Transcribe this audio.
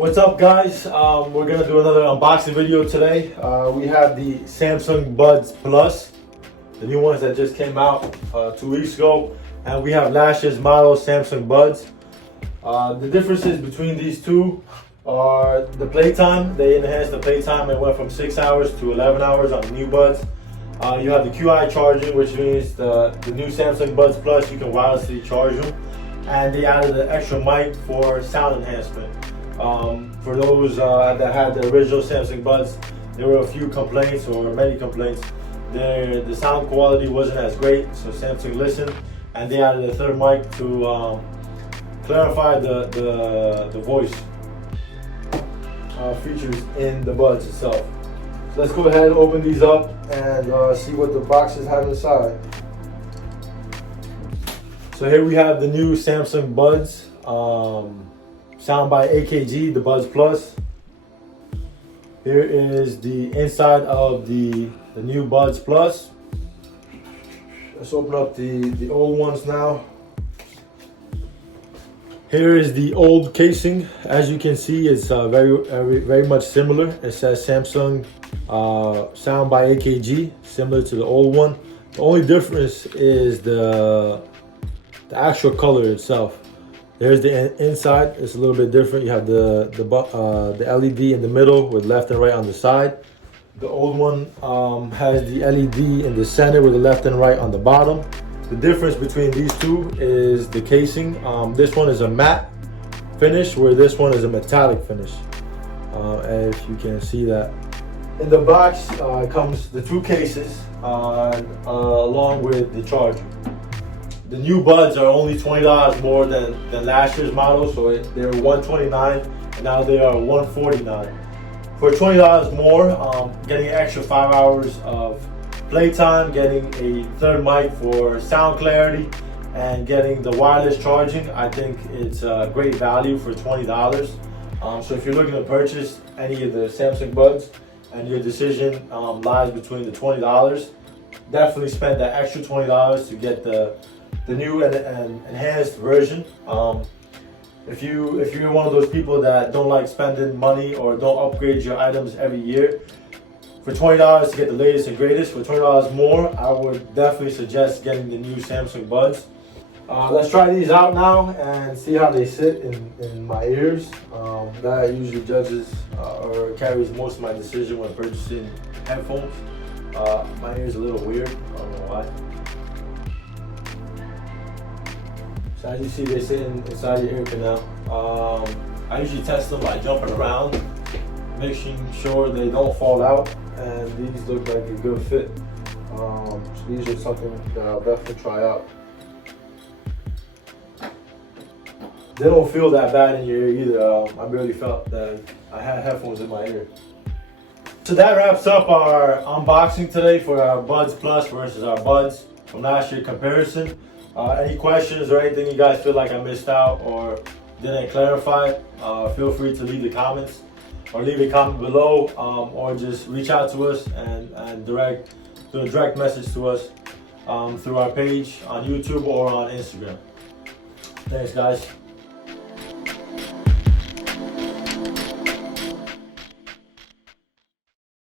What's up, guys? We're gonna do another unboxing video today. We have the Samsung Buds Plus, the new ones that just came out 2 weeks ago, and we have last year's model Samsung Buds. The differences between these two are the playtime. They enhanced the playtime. It went from 6 hours to 11 hours on the new Buds. You have the QI charging, which means the new Samsung Buds Plus, you can wirelessly charge them. And they added an extra mic for sound enhancement. For those that had the original Samsung Buds, there were a few complaints, or many complaints. The sound quality wasn't as great, so Samsung listened, and they added a third mic to clarify the voice features in the Buds itself. So let's go ahead and open these up and see what the boxes have inside. So here we have the new Samsung Buds. Sound by AKG, the Buds Plus. Here is the inside of the new Buds Plus. Let's open up the old ones now. Here is the old casing. As you can see, it's very much similar. It says Samsung Sound by AKG, similar to the old one. The only difference is the actual color itself. There's the inside. It's a little bit different. You have the LED in the middle with left and right on the side. The old one has the LED in the center with the left and right on the bottom. The difference between these two is the casing. This one is a matte finish, where this one is a metallic finish. As you can see that. In the box comes the two cases along with the charger. The new Buds are only $20 more than last year's model, so they were $129 and now they are $149. For $20 more, getting an extra 5 hours of playtime, getting a third mic for sound clarity, and getting the wireless charging, I think it's a great value for $20. So if you're looking to purchase any of the Samsung Buds and your decision lies between the $20, definitely spend that extra $20 to get the new and enhanced version. If you're one of those people that don't like spending money or don't upgrade your items every year, for $20 to get the latest and greatest, for $20 more, I would definitely suggest getting the new Samsung Buds. Let's try these out now and see how they sit in my ears. That usually judges or carries most of my decision when purchasing headphones. My ear's a little weird, I don't know why. So as you see, they sit inside your ear canal. I usually test them by jumping around, making sure they don't fall out, and these look like a good fit. So these are something that I'll definitely try out. They don't feel that bad in your ear either. I barely felt that I had headphones in my ear. So that wraps up our unboxing today for our Buds Plus versus our Buds from last year comparison. Any questions or anything you guys feel like I missed out or didn't clarify, feel free to leave the comments or leave a comment below, or just reach out to us and do a direct message to us through our page on YouTube or on Instagram. Thanks, guys.